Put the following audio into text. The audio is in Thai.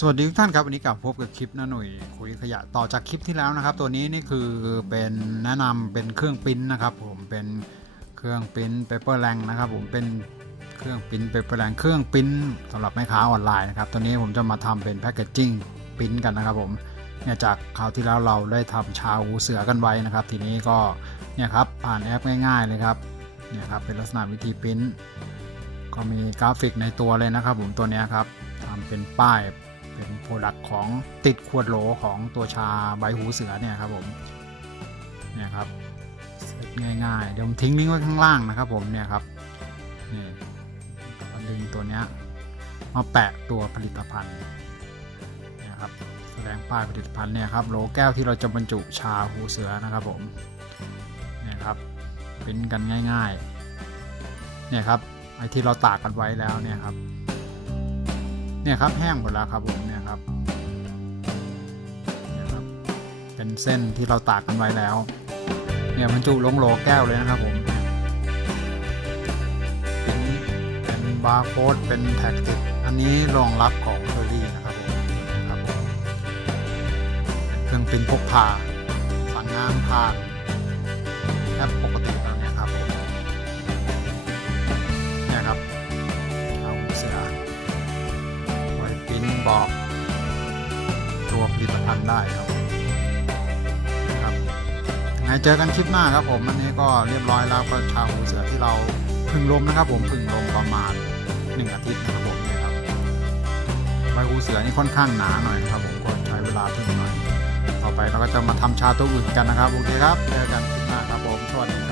สวัสดีทุกท่านครับวันนี้กลับพบกับคลิปน้าหนุ่ยคุยขยะต่อจากคลิปที่แล้วนะครับ ตัวนี้นี่คือเป็นแนะนำเป็นเครื่องปริ้นนะครับผมเป็นเครื่องปริ้นเปเปอร์แรงนะครับผมเป็นเครื่องปริ้นเปเปอร์แรงเครื่องปริ้นสำหรับแม่ค้าออนไลน์นะครับตัวนี้ผมจะมาทำเป็นแพคเกจจิ้งปริ้นกันนะครับผมเนี่ยจากคราวที่แล้วเราได้ทำชาหูเสือกันไว้นะครับ ทีนี้ก็เนี่ยครับผ่านแอปง่ายๆเลยครับเนี่ยครับเป็นลักษณะวิธีปริ้นก็มีกราฟิกในตัวเลยนะครับ ผมตัวนี้ครับทำเป็นป้าย เป็นโปรดักของติดขวดโหลของตัวชาใบหูเสือเนี่ยครับผมเนี่ยครับง่ายๆ เดี๋ยวผมทิ้งลิงก์ไว้ข้างล่างนะครับผมเนี่ยครับนี่ดึงตัวเนี้ยมาแปะตัวผลิตภัณฑ์เนี่ยครับแสดงป้ายผลิตภัณฑ์เนี่ยครับโหลแก้วที่เราจะบรรจุชาหูเสือนะครับผมเนี่ยครับเปริ้นกันง่ายๆเนี่ยครับไอ้ที่เราตากกันไว้แล้วเนี่ยครับ เนี่ยครับแห้งหมดแล้วครับผมเนี่ยครับเนี่ยครับ เป็นเส้นที่เราตากกันไว้แล้ว เนี่ยบรรจุลงโหลแก้วเลยนะครับผมเป็นเป็นบาร์โค้ดเป็นแท็กติดอันนี้รองรับของเคอรี่นะครับผมนะครับผมเป็นเครื่องปริ้นพกพาสั่งงานผ่านแอปปก บอกตัวผลิตภัณฑ์ได้ครับครับยังไงเจอกันคลิปหน้าครับผมอันนี้ก็เรียบร้อยแล้วก็ชาหูเสือที่เราพึ่งลมนะครับ ผมพึ่งลมประมาณหนึ่งอาทิตย์นะครับผมเนี่ยครับใบหูเสือนี่ค่อนข้างหนาหน่อยนะครับผมก็ใช้เวลาพึ่งหน่อย ต่อไปเราก็จะมาทำชาตัวอื่นกันนะครับโอเคครับเจอกันคลิปหน้าครับผมสวัสดีครับ